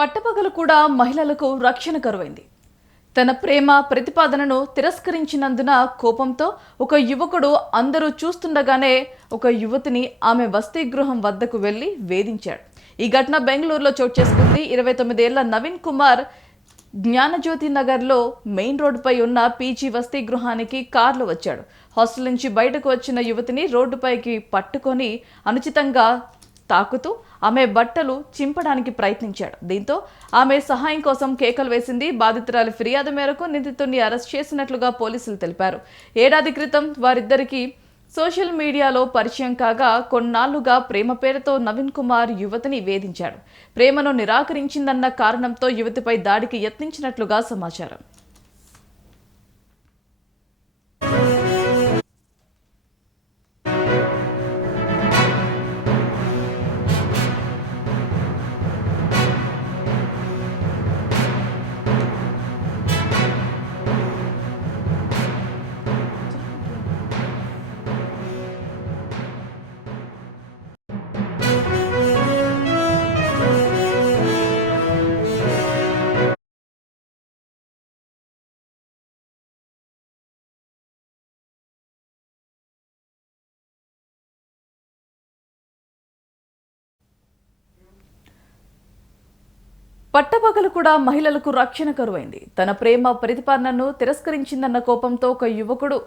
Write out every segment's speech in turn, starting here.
పట్టపగలు కూడా మహిళలకు రక్షణ కరువైంది. తన ప్రేమ ప్రతిపాదనను తిరస్కరించినందున కోపంతో ఒక యువకుడు అందరూ చూస్తుండగానే ఒక యువతిని ఆమె వసతి గృహం వద్దకు వెళ్లి వేధించాడు. ఈ ఘటన బెంగళూరులో చోటు చేసుకుంది. 29 ఏళ్ల నవీన్ కుమార్ జ్ఞానజ్యోతి నగర్లో మెయిన్ రోడ్డుపై ఉన్న పీజీ వసతి గృహానికి కార్లో వచ్చాడు. హాస్టల్ నుంచి బయటకు వచ్చిన యువతిని రోడ్డుపైకి పట్టుకొని అనుచితంగా తాకుతూ ఆమె బట్టలు చింపడానికి ప్రయత్నించాడు. దీంతో ఆమె సహాయం కోసం కేకలు వేసింది. బాధితురాలి ఫిర్యాదు మేరకు నిందితుడిని అరెస్ట్ చేసినట్లుగా పోలీసులు తెలిపారు. ఏడాది క్రితం వారిద్దరికీ సోషల్ మీడియాలో పరిచయం కాగా కొన్నాళ్లుగా ప్రేమ పేరుతో నవీన్ కుమార్ యువతిని వేధించాడు. ప్రేమను నిరాకరించిందన్న కారణంతో యువతిపై దాడికి యత్నించినట్లుగా సమాచారం. పట్టపగలు కూడా మహిళలకు రక్షణ కరువైంది. తన ప్రేమ ప్రతిపాదనను తిరస్కరించిందన్న కోపంతో ఒక యువకుడు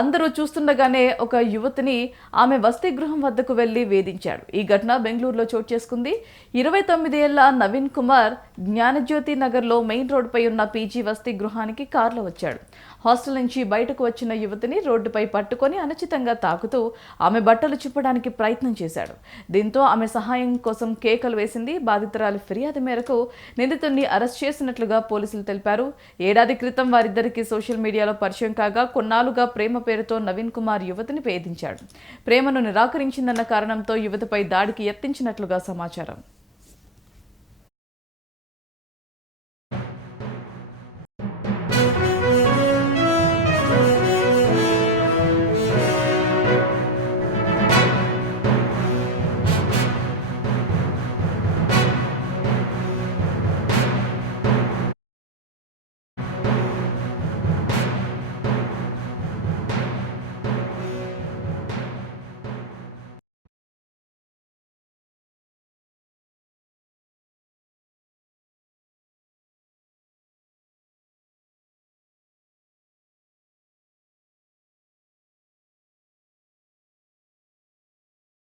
అందరూ చూస్తుండగానే ఒక యువతిని ఆమె వసతి గృహం వద్దకు వెళ్లి వేధించాడు. ఈ ఘటన బెంగళూరులో చోటు చేసుకుంది. 29 ఏళ్ల నవీన్ కుమార్ జ్ఞానజ్యోతి నగర్లో మెయిన్ రోడ్డుపై ఉన్న పీజీ వసతి గృహానికి కార్లో వచ్చాడు. హాస్టల్ నుంచి బయటకు వచ్చిన యువతిని రోడ్డుపై పట్టుకొని అనుచితంగా తాకుతూ ఆమె బట్టలు చింపడానికి ప్రయత్నం చేశాడు. దీంతో ఆమె సహాయం కోసం కేకలు వేసింది. బాధితురాలి ఫిర్యాదు మేరకు నిందితుడిని అరెస్ట్ చేసినట్లుగా పోలీసులు తెలిపారు. ఏడాది క్రితం వారిద్దరికీ సోషల్ మీడియాలో పరిచయం కాగా కొన్నాళ్లుగా ప్రేమ పేరుతో నవీన్ కుమార్ యువతిని వేధించాడు. ప్రేమను నిరాకరించిందన్న కారణంతో యువతిపై దాడికి యత్నించినట్లుగా సమాచారం.